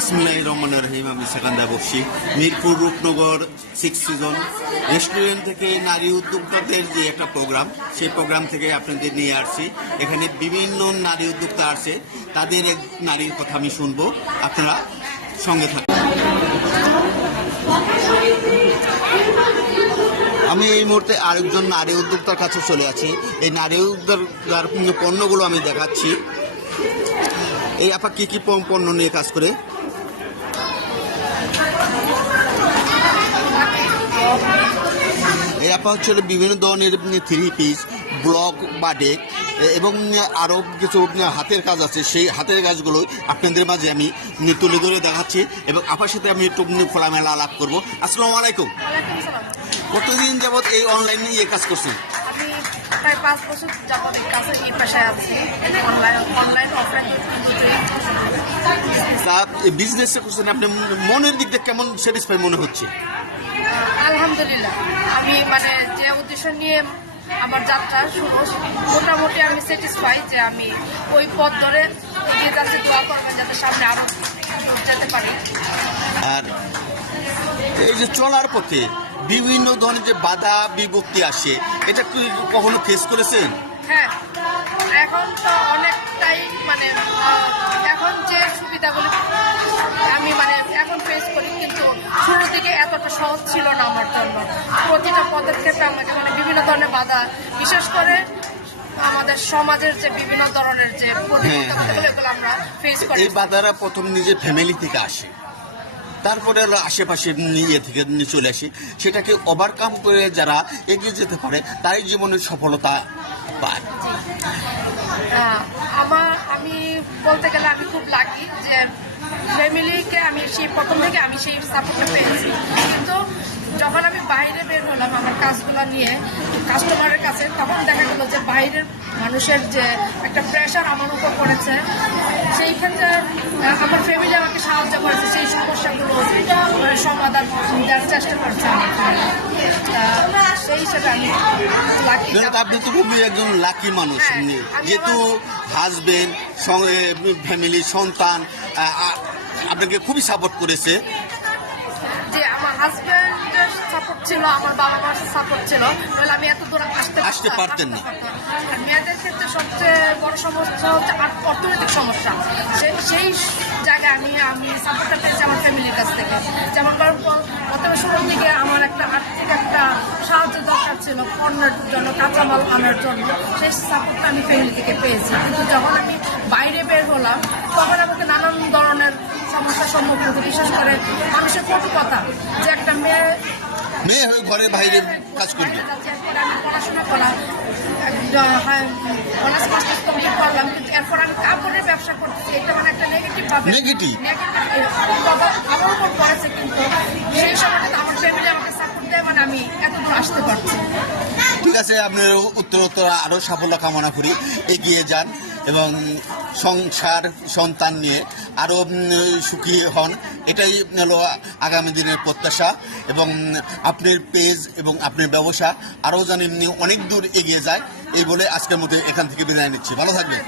ইসমিল্লাহ রহমান রহিম, আমি সেকান্দা বসি Mirpur Rupnagar Six Season restaurant থেকে নারী উদ্যোক্তাদের যে একটা প্রোগ্রাম সেই প্রোগ্রাম থেকে আপনাদের নিয়ে আসছি। এখানে বিভিন্ন নারী উদ্যোক্তা আসে তাদের এক নারীর কথা আমি শুনব। আপনারা সঙ্গে থাকুন। আমি এই মুহূর্তে আরেকজন নারী উদ্যোক্তার কাছে চলে আছি। এই নারী উদ্যোক্তার পণ্যগুলো আমি দেখাচ্ছি। এই আপা কি কি পণ্য নিয়ে কাজ করে? এই আপা হচ্ছে বিভিন্ন ধরনের থ্রি পিস ব্লক বা ডেক এবং আরও কিছু হাতের কাজ আছে। সেই হাতের কাজগুলো আপনাদের মাঝে আমি তুলে ধরে দেখাচ্ছি এবং আপার সাথে আমি একটু খোলামেলা আলাপ করব। আসসালামু আলাইকুম। কতদিন যাবৎ এই অনলাইনে ইয়ে কাজ করছেন? প্রায় পাঁচ বছর যাবত এই কাছে এই পেশায় আছি অনলাইন অনলাইন তা বিজনেসটা করছেন আপনি মনের দিক দিয়ে কেমন স্যাটিসফাই মনে হচ্ছে? আলহামদুলিল্লাহ। আমি মানে যে উদ্দেশ্য নিয়ে আমার যাত্রা শুরু মোটামুটি আমি স্যাটিসফাই যে আমি ওই পথ ধরে এগিয়ে যাচ্ছে দোয়া করবেন যাতে সামনে আরও যেতে পারি। আর এই যে চলার পথে বিভিন্ন ধরনের যে বাধা বিভক্তি আসে এটা কখনো ফেস করেছেন? হ্যাঁ এখন তো অনেকটাই মানে এখন যে সুবিধাগুলি আমি মানে এখন ফেস করি কিন্তু শুরু থেকে এতটা সহজ ছিল না আমার জন্য। প্রতিটা পদক্ষেপে আমাকে মানে বিভিন্ন ধরনের বাধা বিশেষ করে আমাদের সমাজের যে বিভিন্ন ধরনের যে হ্যাঁ, হ্যাঁ। আমরা ফেস করি। এই বাধারা প্রথম নিজের ফ্যামিলি থেকে আসে। তারপরে আশেপাশে ইয়ে থেকে চলে আসি। সেটাকে ওভারকাম করে যারা এগিয়ে যেতে পারে তাই জীবনের সফলতা পায়। আমার, আমি বলতে গেলে আমি খুব লাকি যে ফ্যামিলিকে আমি সেই, প্রথম থেকে আমি সেই সাপোর্টটা পেয়েছি। কিন্তু যখন আমি বাইরে বের হলাম আমার কাজগুলো নিয়ে কাস্টমারের কাছে, তখন দেখা গেল যে বাইরের মানুষের যে একটা প্রেশার আমার উপর পড়েছে, সেই ক্ষেত্রে আমার ফ্যামিলি আমাকে সাহায্য করেছে, সেই সমস্যাগুলো মানে সমাধান দেওয়ার চেষ্টা করছে আমার তা আমি লাকি আপনি তো খুবই একজন লাকি মানুষ হ্যাঁ, যেহেতু হাজবেন্ড ফ্যামিলি সন্তান আপনাকে খুবই সাপোর্ট করেছে। যে আমার হাজবেন্ডের সাপোর্ট ছিল আমার বাবা মার সাপোর্ট ছিল তাহলে আমি এত দূর আসতে আসতে পারতেন না। মেয়েদের ক্ষেত্রে সবচেয়ে বড় সমস্যা হচ্ছে অর্থনৈতিক সমস্যা। সেই জায়গায় আমি আমি সাপোর্টটা পেয়েছি আমার ফ্যামিলির কাছ থেকে। যেমন কারণ প্রথমে শুরুর দিকে আমার একটা আর্থিক ছিল পণ্যের জন্য কাঁচামাল আনার জন্য সেই সাপোর্টটা আমি ফ্যামিলি থেকে পেয়েছি। কিন্তু যখন আমি বাইরে বের হলাম তখন আমাকে নানান ধরনের সমস্যার সম্মুখীন হতে বিশেষ করে মানুষের কটু কথা যে একটা মেয়ে মেয়ে হয়ে ঘরের বাইরে কাজ করবে। আমি পড়াশোনা অনার্স মাস্টার্স কমপ্লিট করলাম কিন্তু এরপর আমি কাপড়ের ব্যবসা করতেছি। এটা মানে একটা নেগেটিভ Negative? আমার উপর পড়েছে কিন্তু সেই সময়টা আমার ফ্যামিলি আমাকে সাপোর্ট দেয় মানে আমি এত দূর আসতে পারছি। ঠিক আছে আপনার উত্তরোত্তর আরও সাফল্য কামনা করি। এগিয়ে যান এবং সংসার, সন্তান নিয়ে আরও সুখী হন। এটাই হলো আগামী দিনের প্রত্যাশা এবং আপনার পেজ এবং আপনার ব্যবসা আরও যেন এমনি অনেক দূর এগিয়ে যায়, এই বলে আজকের মতো এখান থেকে বিদায় নিচ্ছি। ভালো থাকবেন।